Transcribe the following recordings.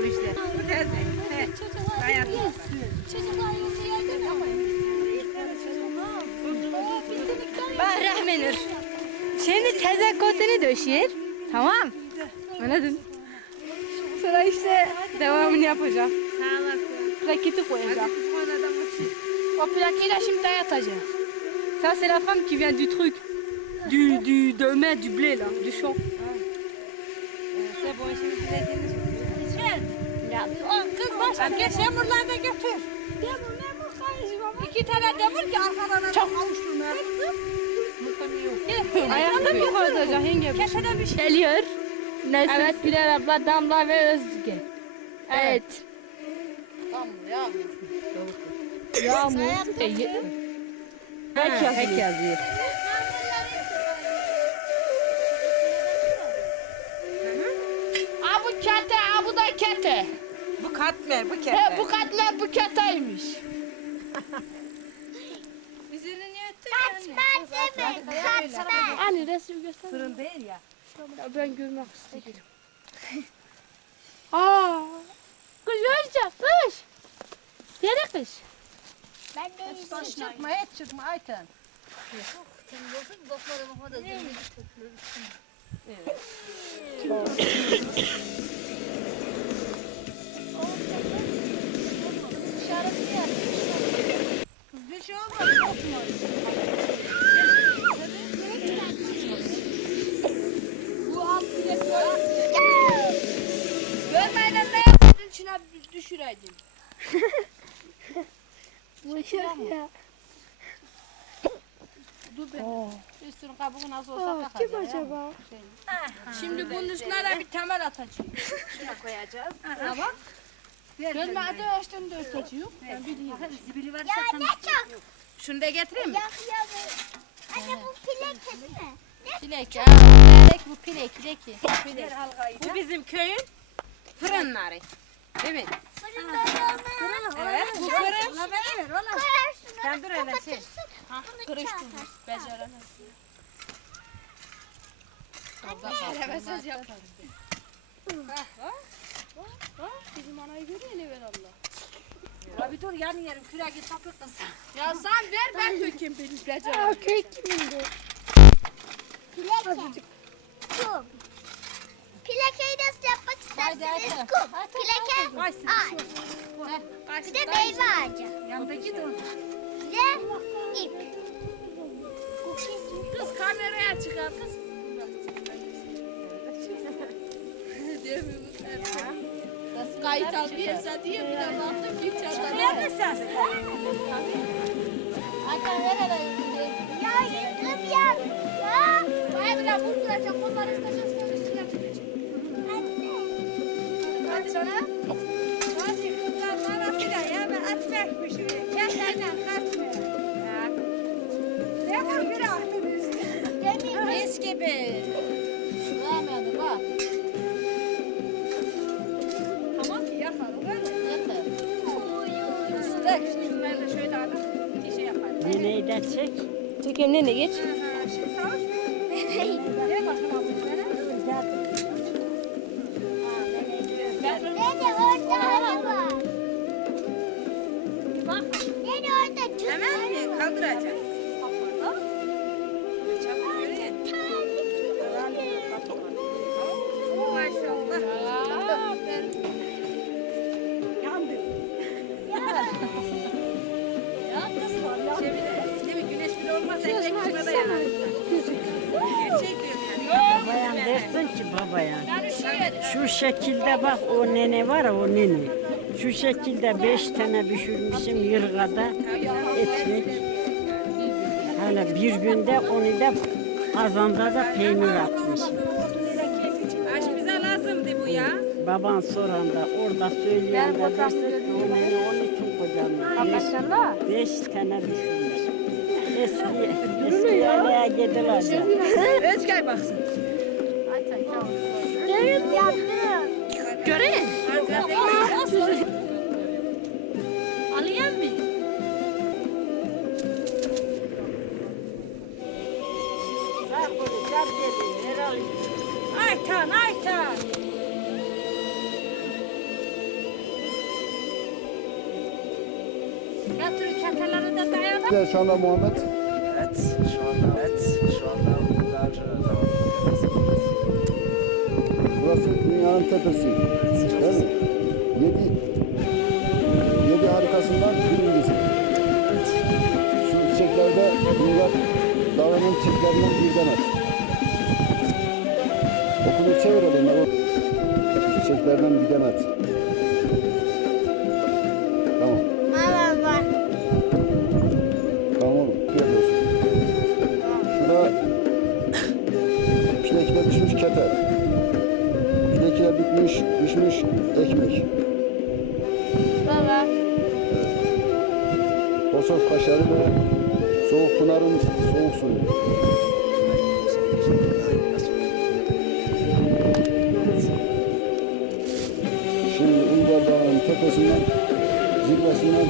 Bu işte. Bu teyze. He. Hayatım. Çocuklar yumurta yedin ama. Bahremenir. Şimdi teze kotunu döşür. Tamam. Anladın? Sonra işte devamını yapacağım. Sağ olasın. Plaketi koyacağım. O plaqueyi de şimdi dayatacağım. Ça c'est la femme qui vient du truc. Du, du, de mettre du blé là, du champ. Sen bu işin dilediğini Ya, Kız başım geç demurları da götür. Demir memur baba. İki tane demir ki arkalarına çok kavuşturmaya. ayakta mı koyacağım yenge? Kesene bir şey. Geliyor. Evet Güler abla, Damla ve Özge. Evet. Yağmur. Ege. Hek yazıyor. Hek yazıyor. Aa bu kete, aa bu da kete. Bu katmer, bu He, kemer. bu katlar bu keteymiş. Anne resim göster. Fırın değil ya. Ya ben görmek istedim. Aa. Kız yaşa kış. Yere kış. Ben de Çıkma, et çıkma Ayten. Kız bir şey olmadı. Korkma. Bu alt bile Görmeyle ne yapardın içine düşüreydin. Bu şey ya. Dur ben. Üstünün kabuğu nasıl olsa takacağım. Kim acaba? Şimdi bunun üstüne de bir temel atacağım. Şuna koyacağız. Tamam. Görme adı açtığını da örteceğim. Ben biliyorum. Zibili varsa Ya ne çok. Şunu da getireyim mi? Ya ya Anne bu pilek değil mi? Çilek ya. Çilek bu pilek pilek. Pilek. Bu bizim köyün fırınları. Değil mi? Evet. Bu fırın. Koyarsın Sen dur hele şey. Kırıştırdım. çarparsın. Beceremez. Anne. mesaj yaparım. Bizim anayı görüyor ne ver Allah. Abi dur yarın yerim küreği sapır kız. Ya sen ver ben köküm benim beceremem. Kök kimindi? Pileke. Kum. Pilekeyi nasıl yapmak isterseniz kum. Pileke Kaysın. ağaç. Bir de meyve ağacı. Yandaki de onu. Bir de ip. Kız kameraya çıkar kız. Diye bu? Ses kayıt alıyorsa diye bir de baktım bir çatal. Ne ses? Hakan ver hele. Ya yıkım ya. Ya. Vay bile vurduracak onları isteyeceğiz sonra üstüne tutacak. Anne. Hadi sana. Hadi kızlar arasıyla ya ben atmak pişireyim. Kendine katmıyor. Ne var bir aklın üstü? Demir. Mis de çek. Çekelim ne geç? Gel. Dede orada arı var. Dede orada tüp Hemen mi? Kaldıracak. Maşallah. Yandı. Şöyle, mi? Güneş bile olmazsa tek başına da yanar. Gerçek diyorum yani. Bayan dersin ki babaya. Ben üşüyorum. Şu şekilde bak o nene var ya o nene. Şu şekilde beş tane düşürmüşüm yırgada ekmek. Hala bir günde onu da kazanda da peynir atmışım. Aş bize lazımdı bu ya. Baban soran da orada söyleyen de dersin ki o nene onun için kocaman. Beş, beş tane düşürmüş. Eski, eski yemeğe gidilecek. Özgay baksın. Görün yaptım. Görün. Alayım mı? Aytan, Aytan. Yatırı çataları de Şu anda Muhammed Evet, şu anda evet, şu anda bunlar devam burası dünyanın tepesi. Değil mi? Yedi, yedi harikasından birincisi. Şu çiçeklerde bunlar dağının çiçeklerinden bir demet. Okulu çevirelim. Çiçeklerden bir demet. Bitmiş, düşmüş ekmek. Baba. Kosof kaşarı ve soğuk pınarın soğuk suyu. Şimdi Uludağ Dağı'nın tepesinden, zirvesinden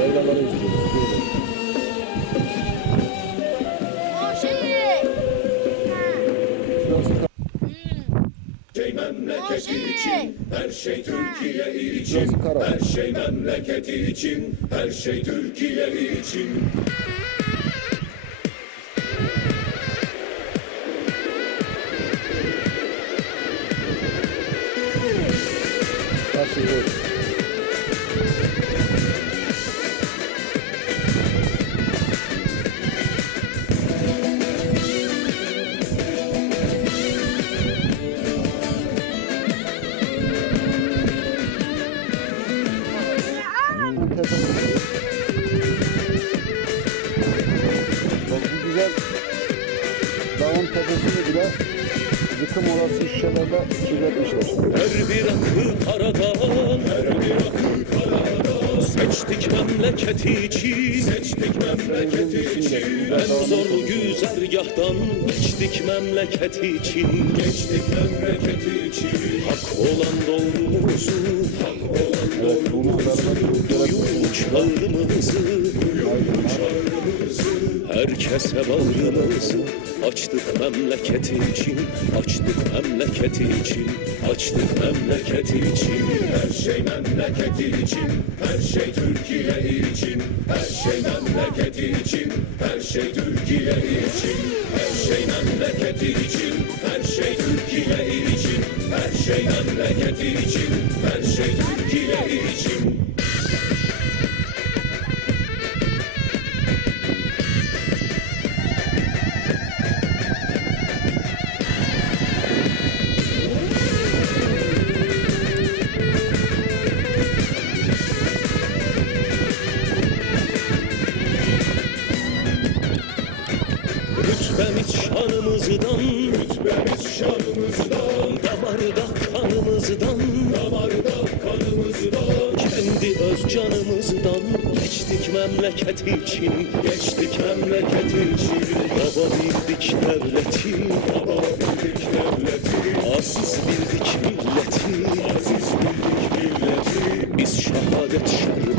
yaylaları izliyoruz. Şey Türkiye için, her şey memleketi için, her şey Türkiye için. Olası şişelerde kirletmişler. Her bir akı karadan, her bir akı karadan. Seçtik memleketi için, seçtik memleketi için. En zor güzergahtan geçtik memleketi için, geçtik memleketi için. Hak olan doğrumuzu, hak olan doğrumuzu, duyun çağrımızı, duyun çağrımızı. Herkese bağrımızı açtık memleketi için, açtık memleketi için, açtık memleketi için. Her şey memleketi için, her şey Türkiye için, her şey memleketi için, her şey Türkiye için, her şey memleketi için, her şey Türkiye için, her şey memleketi için, her şey Türkiye için. Şanımızdan, damarda kanımızdan, damarda kanımızdan, kendi öz canımızdan. Geçtik memleket için, geçtik memleket için. Baba bildik devleti,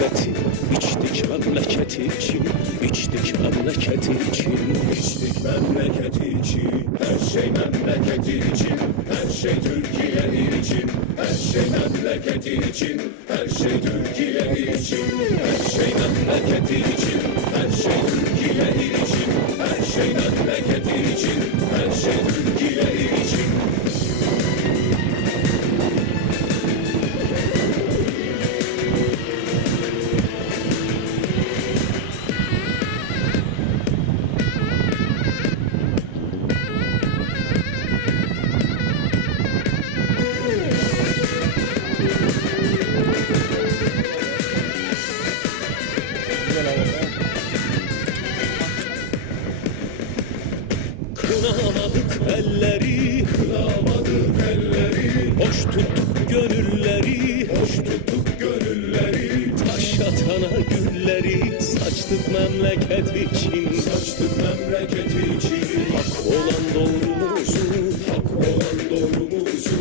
şerbeti içtik memleketi için, içtik memleketi için, içtik memleketi için. Her şey memleketi için, her şey Türkiye için, her şey memleketi için, her şey Türkiye için, her şey memleketi için, her şey Türkiye için, her şey memleketi için, her şey Türkiye için. Memleket için, saçtık memleket için. Hak olan doğrumuzu, hak olan doğrumuzu.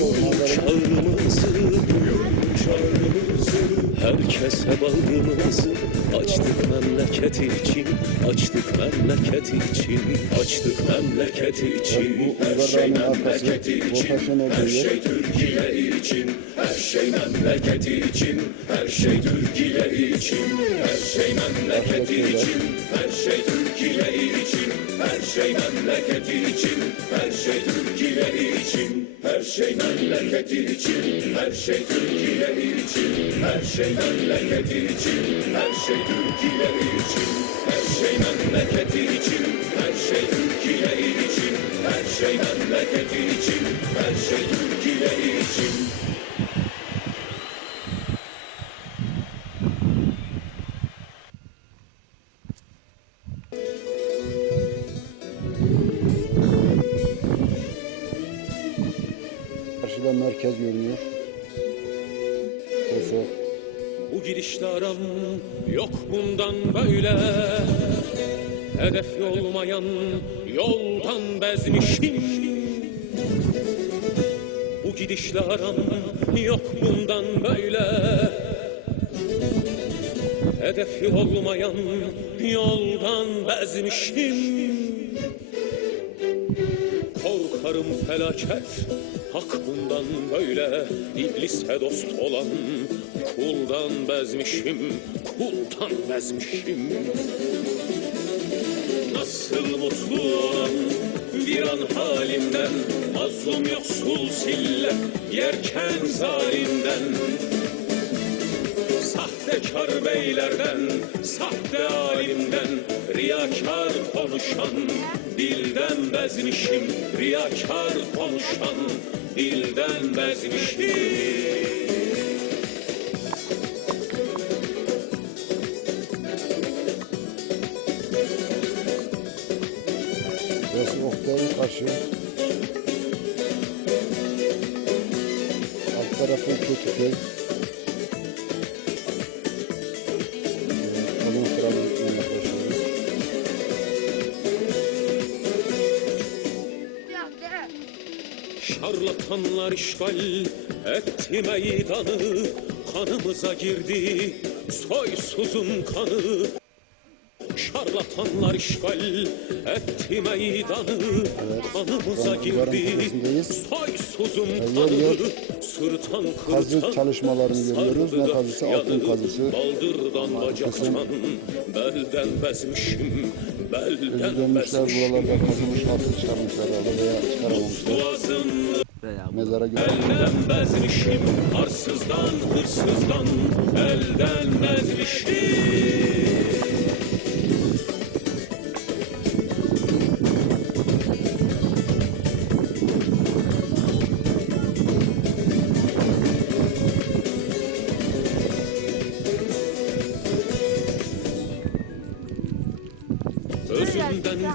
Duyun çağrımızı, duyun çağrımızı. Herkese bağrımızı açtık memleket için Açtık memleket için Açtık memleket için Her şey memleketi için Her şey Türkiye için Her şey memleketi için Her şey Türkiye için Her şey memleketi için Her şey Türkiye için Her şey memleketi için Her şey Türkiye için Her şey memleketi için Her şey Türkiye için Her şey memleketi için Her şey Türkiye için Her şey memleketi için Her şey Türkiye için Her şey memleketi için Her şey Türkiye için yoldan bezmişim Bu gidişle aram yok bundan böyle. Hedefi olmayan yoldan bezmişim. Korkarım felaket Hak bundan böyle. İblise dost olan Kuldan bezmişim Kuldan bezmişim. Nasıl mutlu olan bir an halimden Mazlum yoksul sille yerken zalimden Sahtekar beylerden, sahte alimden Riyakar konuşan, dilden bezmişim. Riyakar konuşan, dilden bezmişim karşı. Alt tarafı Kötüköy. Şarlatanlar işgal etti meydanı Kanımıza girdi soysuzun kanı Şarlatanlar işgal etti meydanı Kanımıza an Uygar'ın girdi tepesindeyiz. soysuzun yer Sırtan kazı kırtan çalışmalarını görüyoruz. Ne kazısı? Altın kazısı. Baldırdan bacaktan belden bezmişim Belden bezmişim buralarda kazılmış altın çıkarmışlar veya çıkaramamışlar. Mezara. Elden bezmişim arsızdan hırsızdan elden bezmişim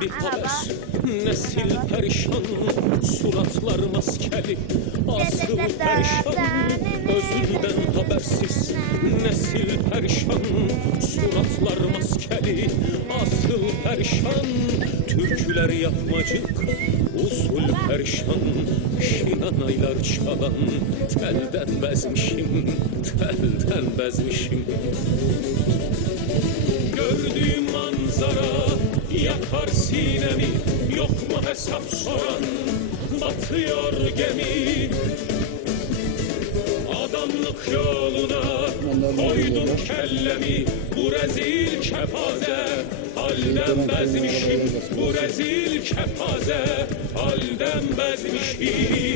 bir haber Nesil perişan Suratlar maskeli Asıl perişan Özünden habersiz Nesil perişan Suratlar maskeli Asıl perişan Türküler yapmacık Usul perişan Şinanaylar çalan Telden bezmişim Telden bezmişim. Gördüğüm manzara yakar sinemi Yok mu hesap soran batıyor gemi Adamlık yoluna koydum kellemi Bu rezil kepaze halden bezmişim Bu rezil kepaze halden bezmişim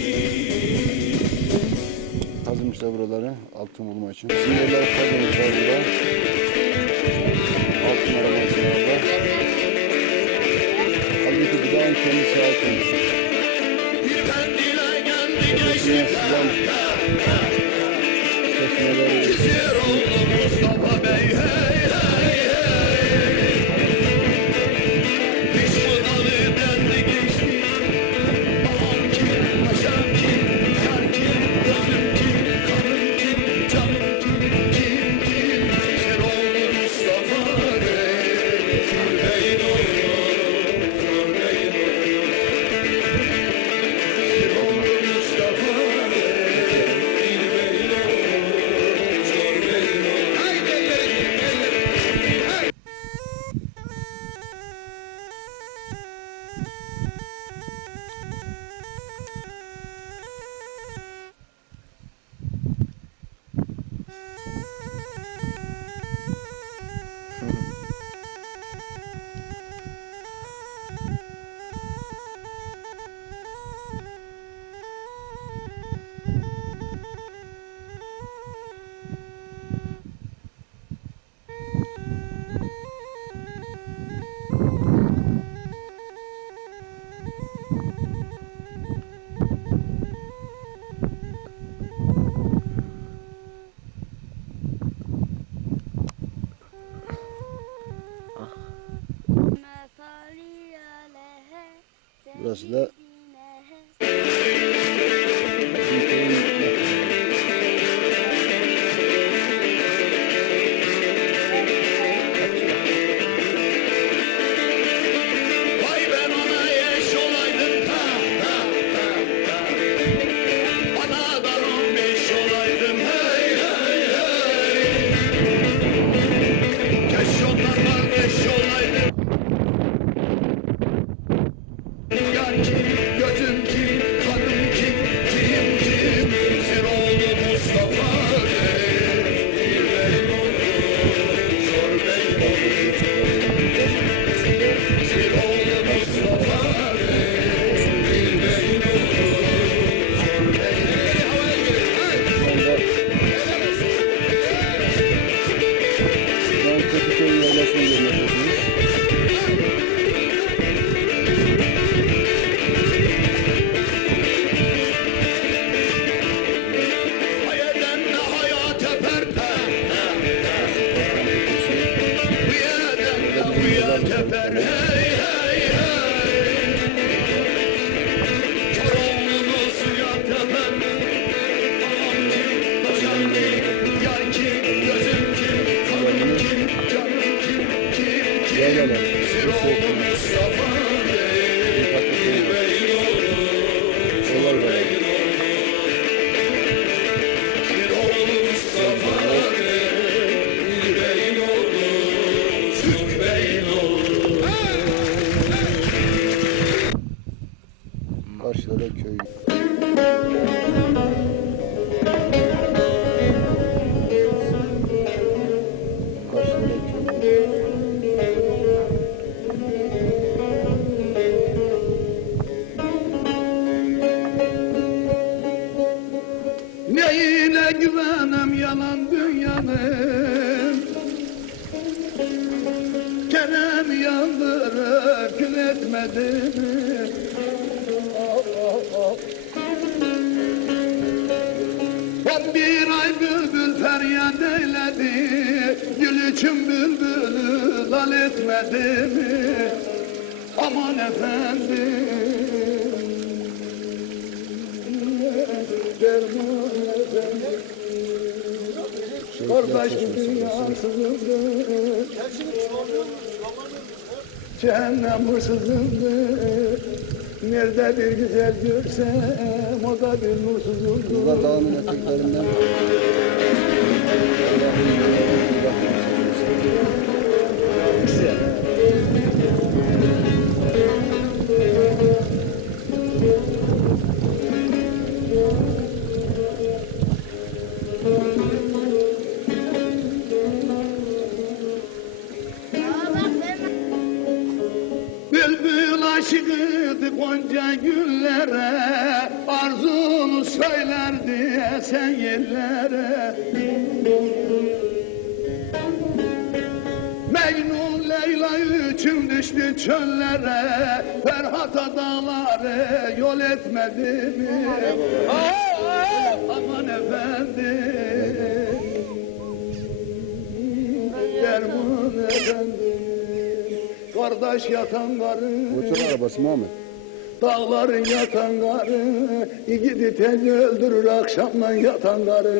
Kazımışlar buraları altın bulma için. Sinirler kazımışlar burada. Altın araması orada. Dağın kendisi altın. Tepesine sızan çeşmeleri. Burası da Kerem yandırır kül etmedi mi? On bir ay bülbül feryat eyledi Gül için bülbülü lal etmedi mi? Aman efendim derman efendim Kardeş bu dünyasızındır Cehennem hırsızındır. Nerede bir güzel görsem o da bir nursuzundur Burada dağın eteklerinden Bülbül sen yerlere Mecnun Leyla için düştü çöllere Ferhat'a dağları yol etmedi mi? Aman efendim Derman efendim Kardeş yatan karı Motor arabası Muhammed. Dağların yatan karı Gidi tez öldürür akşamdan yatan karı.